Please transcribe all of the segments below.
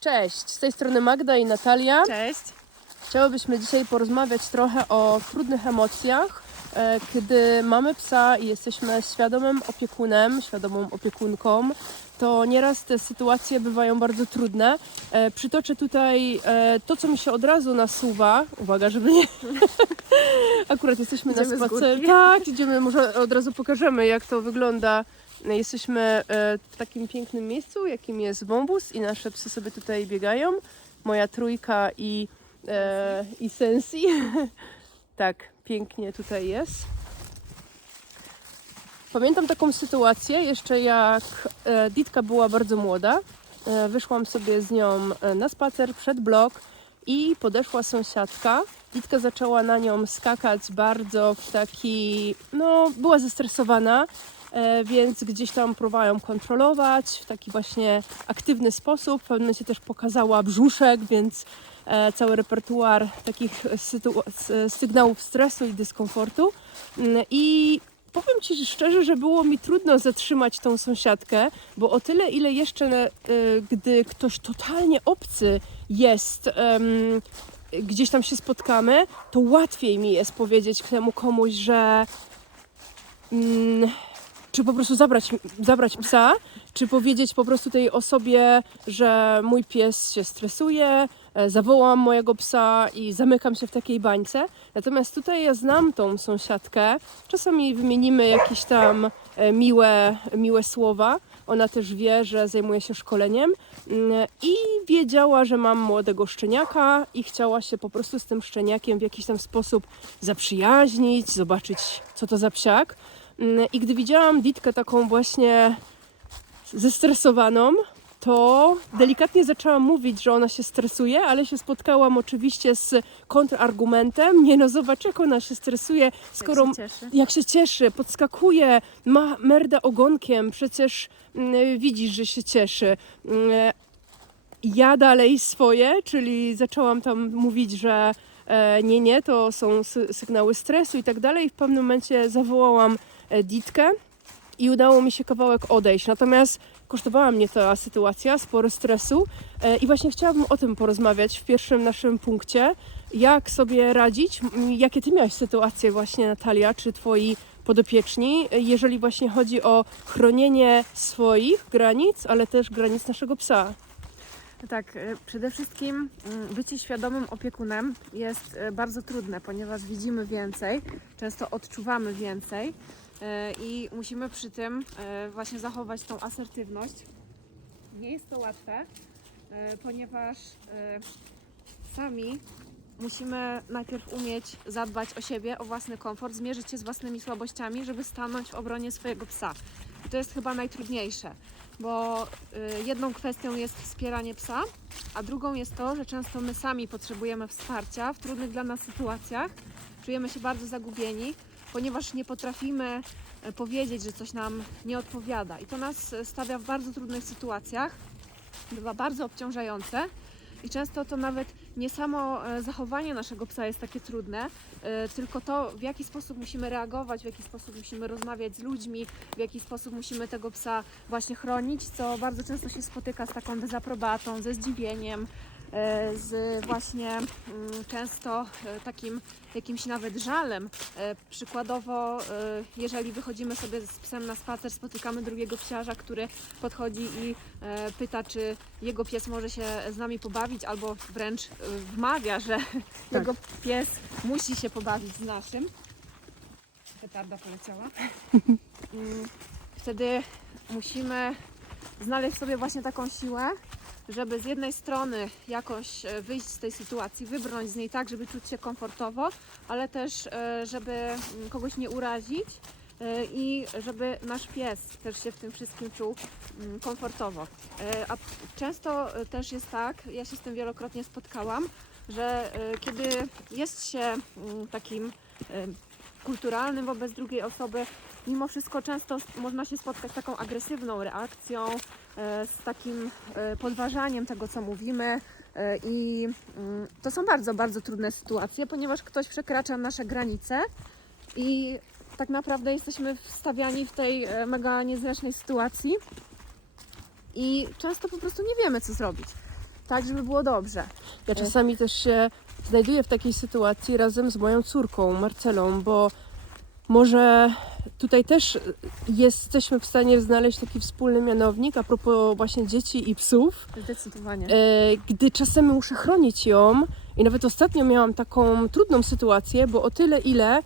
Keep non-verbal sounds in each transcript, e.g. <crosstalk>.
Cześć, z tej strony Magda i Natalia. Cześć. Chciałybyśmy dzisiaj porozmawiać trochę o trudnych emocjach, e, kiedy mamy psa i jesteśmy świadomym opiekunem, świadomą opiekunką, to nieraz te sytuacje bywają bardzo trudne. E, Przytoczę tutaj e, to, co mi się od razu nasuwa. Uwaga, żeby nie... <laughs> Akurat jesteśmy Idziemy na spacerze. Tak, idziemy, może od razu pokażemy, jak to wygląda. Jesteśmy e, w takim pięknym miejscu, jakim jest Bombus i nasze psy sobie tutaj biegają. Moja trójka i, e, i Sensi. <laughs> tak, pięknie tutaj jest. Pamiętam taką sytuację jeszcze jak e, Ditka była bardzo młoda. E, wyszłam sobie z nią na spacer przed blok i podeszła sąsiadka. Ditka zaczęła na nią skakać bardzo w taki, no była zestresowana, więc gdzieś tam próbowała ją kontrolować w taki właśnie aktywny sposób. W pewnym momencie też pokazała brzuszek, więc e, cały repertuar takich sygnałów stresu i dyskomfortu. Mm, I powiem Ci szczerze, że było mi trudno zatrzymać tą sąsiadkę, bo o tyle, ile jeszcze y, gdy ktoś totalnie obcy jest, gdzieś tam się spotkamy, to łatwiej mi jest powiedzieć temu komuś, że mm, czy po prostu zabrać, zabrać psa, czy powiedzieć po prostu tej osobie, że mój pies się stresuje, e, zawołam mojego psa i zamykam się w takiej bańce. Natomiast tutaj ja znam tą sąsiadkę, czasami wymienimy jakieś tam e, miłe, miłe słowa. Ona też wie, że zajmuję się szkoleniem mm, i wiedziała, że mam młodego szczeniaka i chciała się po prostu z tym szczeniakiem w jakiś tam sposób zaprzyjaźnić, zobaczyć co to za psiak. Mm, I gdy widziałam Ditkę taką właśnie zestresowaną, to delikatnie zaczęłam mówić, że ona się stresuje, ale się spotkałam oczywiście z kontrargumentem. Nie no, zobacz jak ona się stresuje, skoro Jak się cieszy. jak się cieszy, podskakuje, ma merdę ogonkiem, przecież mm, widzisz, że się cieszy. Mm, ja dalej swoje, czyli zaczęłam tam mówić, że e, nie, nie, to są sy- sygnały stresu i tak dalej. W pewnym momencie zawołałam Ditkę i udało mi się kawałek odejść. Natomiast kosztowała mnie ta sytuacja, sporo stresu e, i właśnie chciałabym o tym porozmawiać w pierwszym naszym punkcie. Jak sobie radzić? Jakie ty miałaś sytuacje właśnie, Natalia, czy twoi podopieczni, e, jeżeli właśnie chodzi o chronienie swoich granic, ale też granic naszego psa? Tak, e, przede wszystkim mm, bycie świadomym opiekunem jest e, bardzo trudne, ponieważ widzimy więcej, często odczuwamy więcej e, i musimy przy tym e, właśnie zachować tą asertywność. Nie jest to łatwe, e, ponieważ e, sami musimy najpierw umieć zadbać o siebie, o własny komfort, zmierzyć się z własnymi słabościami, żeby stanąć w obronie swojego psa. I to jest chyba najtrudniejsze, bo jedną kwestią jest wspieranie psa, a drugą jest to, że często my sami potrzebujemy wsparcia w trudnych dla nas sytuacjach. Czujemy się bardzo zagubieni, ponieważ nie potrafimy e, powiedzieć, że coś nam nie odpowiada. I to nas e, stawia w bardzo trudnych sytuacjach, bywa bardzo obciążające. I często to nawet nie samo e, zachowanie naszego psa jest takie trudne, tylko to, w jaki sposób musimy reagować, w jaki sposób musimy rozmawiać z ludźmi, w jaki sposób musimy tego psa właśnie chronić, co bardzo często się spotyka z taką dezaprobatą, ze zdziwieniem, z właśnie mm, często e, takim jakimś nawet żalem. E, Przykładowo, e, jeżeli wychodzimy sobie z psem na spacer, spotykamy drugiego psiarza, który podchodzi i e, pyta, czy jego pies może się z nami pobawić, albo wręcz e, wmawia, że <laughs> jego pies musi się pobawić z naszym. Petarda poleciała. <laughs> Mm, Wtedy musimy znaleźć sobie właśnie taką siłę, żeby z jednej strony jakoś e, wyjść z tej sytuacji, wybrnąć z niej tak, żeby czuć się komfortowo, ale też, e, żeby mm, kogoś nie urazić e, i żeby nasz pies też się w tym wszystkim czuł mm, komfortowo. A często też jest tak, ja się z tym wielokrotnie spotkałam, że kiedy jest się mm, takim kulturalnym wobec drugiej osoby, mimo wszystko często można się spotkać z taką agresywną reakcją, e, z takim e, podważaniem tego, co mówimy. e, I mm, to są bardzo, bardzo trudne sytuacje, ponieważ ktoś przekracza nasze granice i tak naprawdę jesteśmy wstawiani w tej mega niezręcznej sytuacji i często po prostu nie wiemy, co zrobić. tak, żeby było dobrze. Ja czasami też się znajduję w takiej sytuacji razem z moją córką, Marcelą, bo może tutaj też jesteśmy w stanie znaleźć taki wspólny mianownik a propos właśnie dzieci i psów, Zdecydowanie. e, gdy czasem muszę chronić ją i nawet ostatnio miałam taką trudną sytuację, bo o tyle ile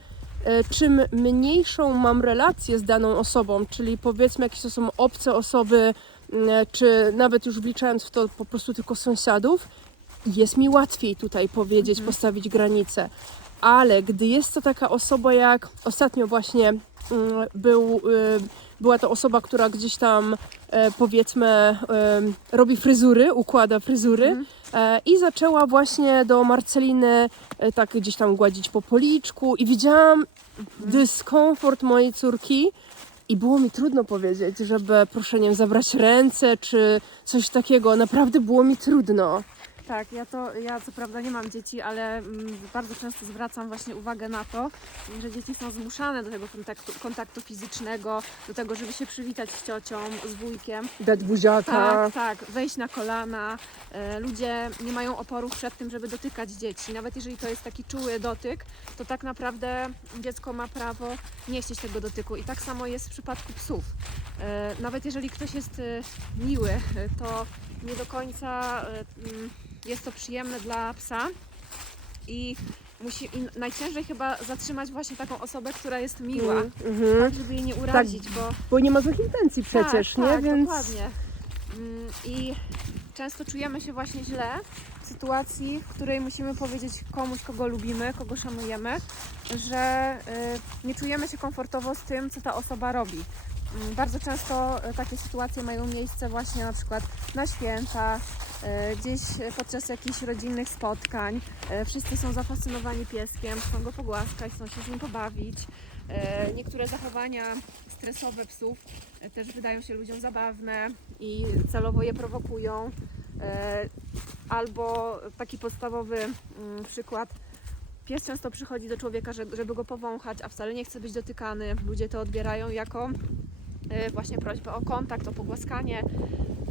e, czym mniejszą mam relację z daną osobą, czyli powiedzmy jakieś to są obce osoby, czy nawet już wliczając w to po prostu tylko sąsiadów, jest mi łatwiej tutaj powiedzieć, postawić granice. Ale gdy jest to taka osoba jak ostatnio właśnie mm, był, y, była to osoba, która gdzieś tam e, powiedzmy em, robi fryzury, układa fryzury e, i zaczęła właśnie do Marceliny e, tak gdzieś tam gładzić po policzku i widziałam dyskomfort mojej córki i było mi trudno powiedzieć, żeby proszę nie wiem, zabrać ręce czy coś takiego. Naprawdę było mi trudno. Tak, ja to, ja co prawda nie mam dzieci, ale mm, bardzo często zwracam właśnie uwagę na to, że dzieci są zmuszane do tego kontaktu, kontaktu fizycznego, do tego, żeby się przywitać z ciocią, z wujkiem. Dać buziaka. Tak, tak, wejść na kolana. E, Ludzie nie mają oporów przed tym, żeby dotykać dzieci. Nawet jeżeli to jest taki czuły dotyk, to tak naprawdę dziecko ma prawo nie chcieć tego dotyku. I tak samo jest w przypadku psów. E, Nawet jeżeli ktoś jest e, miły, to nie do końca e, mm, jest to przyjemne dla psa. I, musi, i najciężej chyba zatrzymać właśnie taką osobę, która jest miła, Mhm. tak żeby jej nie urazić, bo Bo nie ma złych intencji przecież, tak, nie? Tak, Więc dokładnie. Mm, I często czujemy się właśnie źle w sytuacji, w której musimy powiedzieć komuś, kogo lubimy, kogo szanujemy, że y, nie czujemy się komfortowo z tym, co ta osoba robi. Mm, Bardzo często y, takie sytuacje mają miejsce właśnie na przykład na święta, gdzieś podczas jakichś rodzinnych spotkań. Y, Wszyscy są zafascynowani pieskiem, chcą go pogłaskać, chcą się z nim pobawić. Y, Niektóre zachowania stresowe psów e, też wydają się ludziom zabawne i celowo je prowokują. E, Albo taki podstawowy mm, przykład. Pies często przychodzi do człowieka, że- żeby go powąchać, a wcale nie chce być dotykany. Ludzie to odbierają jako e, właśnie prośbę o kontakt, o pogłaskanie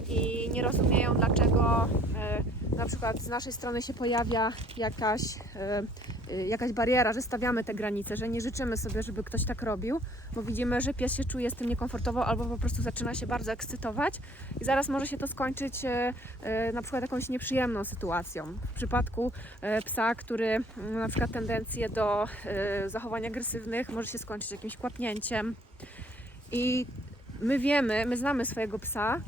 i nie rozumieją, dlaczego e, na przykład z naszej strony się pojawia jakaś, e, jakaś bariera, że stawiamy te granice, że nie życzymy sobie, żeby ktoś tak robił, bo widzimy, że pies się czuje z tym niekomfortowo albo po prostu zaczyna się bardzo ekscytować i zaraz może się to skończyć na przykład jakąś nieprzyjemną sytuacją. W przypadku psa, który mm, na przykład tendencje do zachowań agresywnych może się skończyć jakimś kłapnięciem i my wiemy, my znamy swojego psa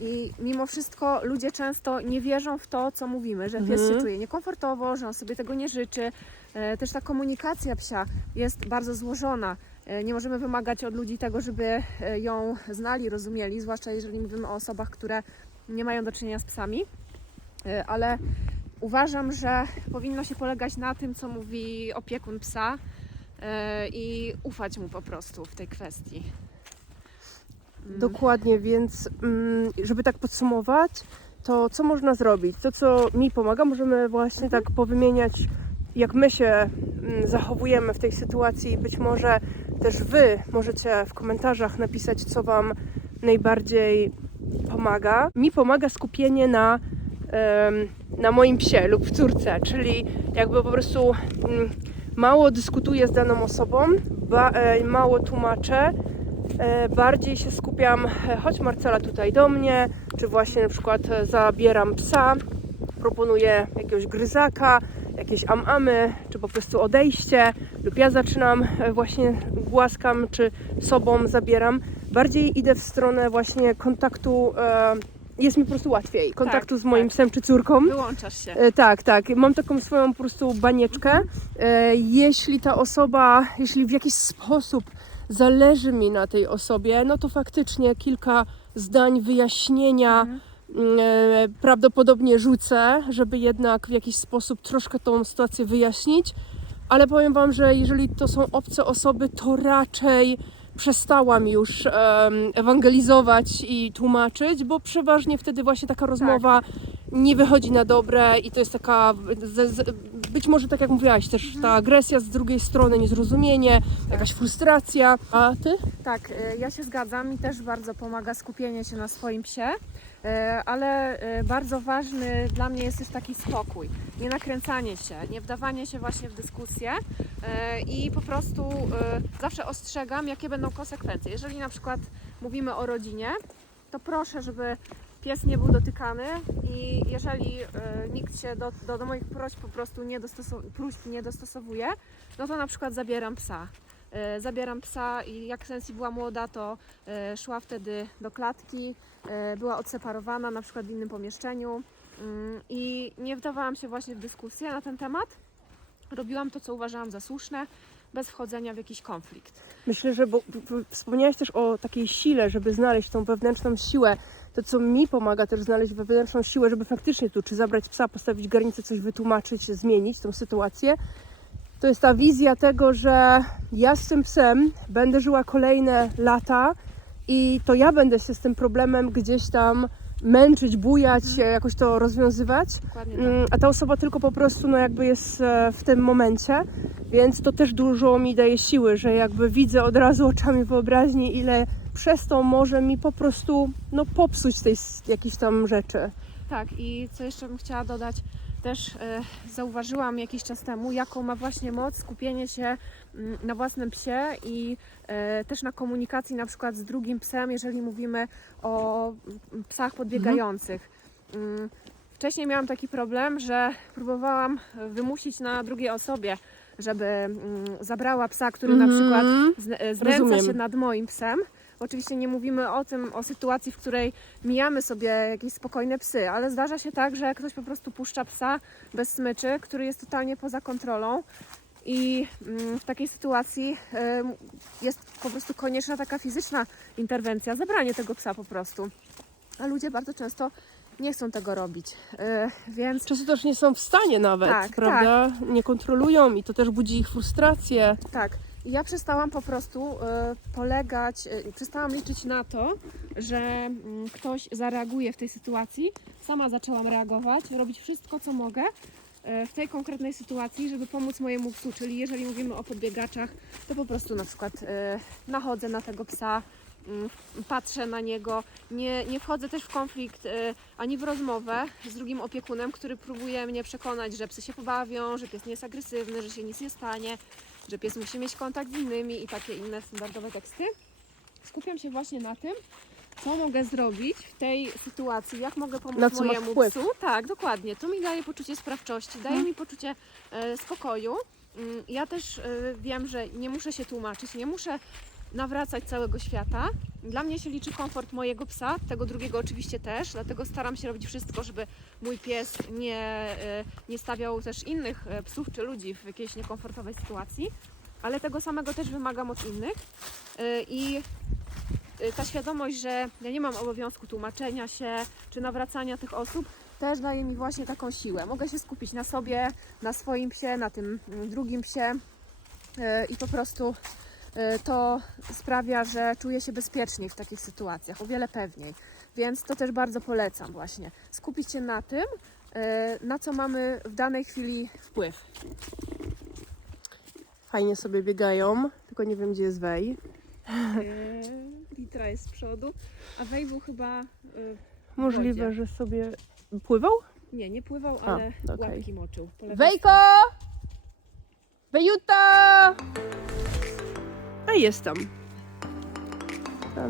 i mimo wszystko ludzie często nie wierzą w to, co mówimy, że pies Mhm. się czuje niekomfortowo, że on sobie tego nie życzy. E, Też ta komunikacja psia jest bardzo złożona. E, Nie możemy wymagać od ludzi tego, żeby e, ją znali, rozumieli, zwłaszcza jeżeli mówimy o osobach, które nie mają do czynienia z psami. Ale uważam, że powinno się polegać na tym, co mówi opiekun psa i ufać mu po prostu w tej kwestii. Mm. Dokładnie, więc mm, żeby tak podsumować, to co można zrobić? To, co mi pomaga, możemy właśnie tak powymieniać, jak my się mm, zachowujemy w tej sytuacji. Być może też Wy możecie w komentarzach napisać, co Wam najbardziej pomaga. Mi pomaga skupienie na, na moim psie lub córce, czyli jakby po prostu mało dyskutuję z daną osobą, e, mało tłumaczę, bardziej się skupiam, e, chodź Marcela tutaj do mnie, czy właśnie na przykład e, zabieram psa, proponuję jakiegoś gryzaka, jakieś amamy, czy po prostu odejście, lub ja zaczynam e, właśnie głaskam, czy sobą zabieram. Bardziej idę w stronę właśnie kontaktu, e, jest mi po prostu łatwiej, kontaktu z moim tak. psem czy córką. Wyłączasz się. E, Tak, tak. Mam taką swoją po prostu banieczkę. E, Jeśli ta osoba, jeśli w jakiś sposób zależy mi na tej osobie, no to faktycznie kilka zdań wyjaśnienia Mhm. mm, e, prawdopodobnie rzucę, żeby jednak w jakiś sposób troszkę tą sytuację wyjaśnić. Ale powiem Wam, że jeżeli to są obce osoby, to raczej przestałam już em, ewangelizować i tłumaczyć, bo przeważnie wtedy właśnie taka rozmowa nie wychodzi na dobre i to jest taka z, z, być może tak jak mówiłaś, też ta agresja z drugiej strony, niezrozumienie, jakaś frustracja. A ty? Tak, y, ja się zgadzam. Mi też bardzo pomaga skupienie się na swoim psie, y, ale y, bardzo ważny dla mnie jest też taki spokój. Nie nakręcanie się, nie wdawanie się właśnie w dyskusję i po prostu zawsze ostrzegam, jakie będą konsekwencje. Jeżeli na przykład mówimy o rodzinie, to proszę, żeby pies nie był dotykany i jeżeli y, nikt się do, do, do moich prośb po prostu nie, dostosow- nie dostosowuje, no to na przykład zabieram psa. E, Zabieram psa i jak Sensi była młoda, to e, szła wtedy do klatki, e, była odseparowana na przykład w innym pomieszczeniu mm, i nie wdawałam się właśnie w dyskusję na ten temat. Robiłam to, co uważałam za słuszne, bez wchodzenia w jakiś konflikt. Myślę, że bo w- wspomniałaś też o takiej sile, żeby znaleźć tą wewnętrzną siłę. To, co mi pomaga też znaleźć wewnętrzną siłę, żeby faktycznie tu, czy zabrać psa, postawić granicę, coś wytłumaczyć, zmienić tą sytuację, to jest ta wizja tego, że ja z tym psem będę żyła kolejne lata i to ja będę się z tym problemem gdzieś tam męczyć, bujać, jakoś to rozwiązywać. Dokładnie tak. Mm, a ta osoba tylko po prostu no jakby jest e, w tym momencie, więc to też dużo mi daje siły, że jakby widzę od razu oczami wyobraźni, ile przez to może mi po prostu no popsuć tej jakiejś tam rzeczy. Tak, i co jeszcze bym chciała dodać, też e, zauważyłam jakiś czas temu, jaką ma właśnie moc skupienie się mm, na własnym psie i e, też na komunikacji na przykład z drugim psem, jeżeli mówimy o mm, psach podbiegających. Mm, Wcześniej miałam taki problem, że próbowałam wymusić na drugiej osobie, żeby mm, zabrała psa, który na przykład e, znęca Rozumiem. się nad moim psem. Oczywiście nie mówimy o tym, o sytuacji, w której mijamy sobie jakieś spokojne psy, ale zdarza się tak, że ktoś po prostu puszcza psa bez smyczy, który jest totalnie poza kontrolą. I mm, w takiej sytuacji jest po prostu konieczna taka fizyczna interwencja, zabranie tego psa po prostu. A ludzie bardzo często nie chcą tego robić. E, Więc Często też nie są w stanie nawet, Tak, prawda? Nie kontrolują i to też budzi ich frustrację. Tak. Ja przestałam po prostu e, polegać, e, przestałam liczyć na to, że mm, ktoś zareaguje w tej sytuacji. Sama zaczęłam reagować, robić wszystko, co mogę e, w tej konkretnej sytuacji, żeby pomóc mojemu psu. Czyli jeżeli mówimy o podbiegaczach, to po prostu na przykład nachodzę na tego psa, mm, patrzę na niego, nie, nie wchodzę też w konflikt ani w rozmowę z drugim opiekunem, który próbuje mnie przekonać, że psy się pobawią, że pies nie jest agresywny, że się nic nie stanie że pies musi mieć kontakt z innymi i takie inne standardowe teksty. Skupiam się właśnie na tym, co mogę zrobić w tej sytuacji, jak mogę pomóc Na co mojemu wpływ. psu. Tak, dokładnie. To mi daje poczucie sprawczości, daje Mhm. mi poczucie e, spokoju. Mm, Ja też e, wiem, że nie muszę się tłumaczyć, nie muszę nawracać całego świata. Dla mnie się liczy komfort mojego psa, tego drugiego oczywiście też, dlatego staram się robić wszystko, żeby mój pies nie, e, nie stawiał też innych e, psów czy ludzi w jakiejś niekomfortowej sytuacji, ale tego samego też wymagam od innych. E, I ta świadomość, że ja nie mam obowiązku tłumaczenia się czy nawracania tych osób, też daje mi właśnie taką siłę. Mogę się skupić na sobie, na swoim psie, na tym mm, drugim psie i po prostu to sprawia, że czuję się bezpieczniej w takich sytuacjach, o wiele pewniej. Więc to też bardzo polecam właśnie. Skupić się na tym, e, na co mamy w danej chwili wpływ. Fajnie sobie biegają, tylko nie wiem, gdzie jest Wej. Litra jest z przodu, a Wej był chyba... Możliwe, wodzie. że sobie pływał? Nie, nie pływał, A, ale okej. łapki moczył. Wejko! Wejuta! A jest tam.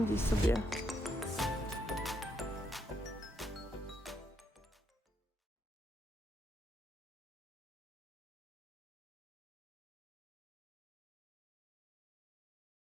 Gdzieś sobie